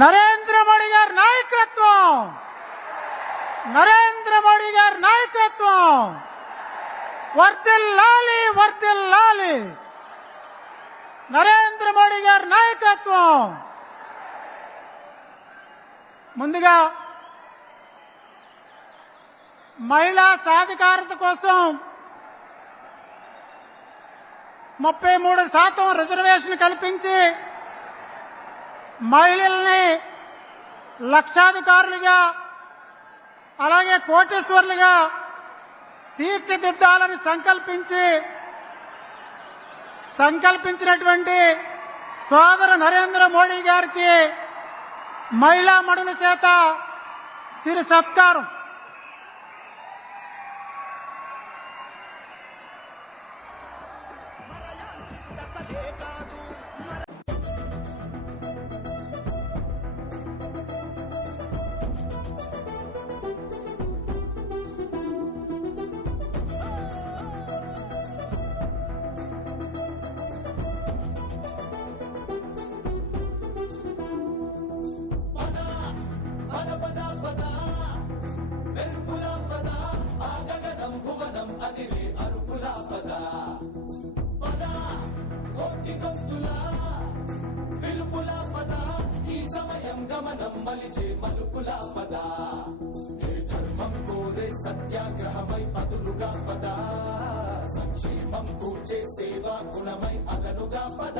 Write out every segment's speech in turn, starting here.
నరేంద్ర మోడీ గారి నాయకత్వం, నరేంద్ర మోడీ గారి నాయకత్వం వర్ధిల్లాలి, వర్ధిల్లాలి. నరేంద్ర మోడీ గారి నాయకత్వం. ముందుగా మహిళా సాధికారత కోసం 33% రిజర్వేషన్ కల్పించి మహిళల్ని లక్షాధికారులుగా అలాగే కోటీశ్వరులుగా తీర్చిదిద్దాలని సంకల్పించినటువంటి సోదరు నరేంద్ర మోడీ గారికి మహిళా మడుల చేత సిరి సత్కారం. గమనం మలిచే మలుపుల పద, ఏ ధర్మం కోరే సత్యాగ్రహమై పదులుగా పద, సంక్షేమం కూర్చే సేవా గుణమై అదనుగా పద,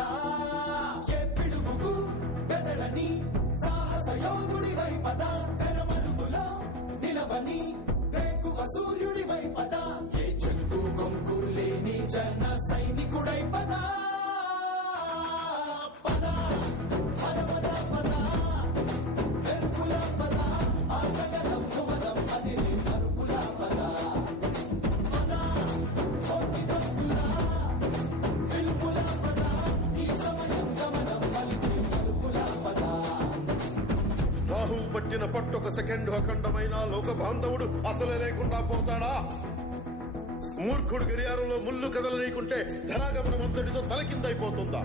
ఏ పిడుగుకు బెదరని సాహస యోధుడివై పద, తెరమరుగులో నిలవని వేకువ సూర్యుడివై పద, ఏ చెట్టు కొంకు లేని జన సైనికుడై పద. రాహువు పట్టిన పట్టొక సెకండ్ అఖండమైన లోక బాంధవుడు అసలే లేకుండా పోతాడా? మూర్ఖుడు గడియారంలో ముళ్ళు కదలనీకుంటే ధరాగమనం అంతటితో తలకిందైపోతుందా?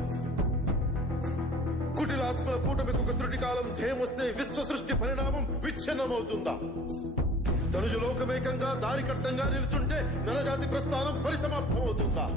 కుటిలాత్మల కూటమికి ఒక త్రుటి కాలం ధ్యేయమొస్తే విశ్వ సృష్టి పరిణామం విచ్ఛిన్నమవుతుందా? తనుజు లోకమేకంగా దారికట్టంగా నిలుచుంటే నరజాతి ప్రస్థానం పరిసమాప్తమవుతుందా?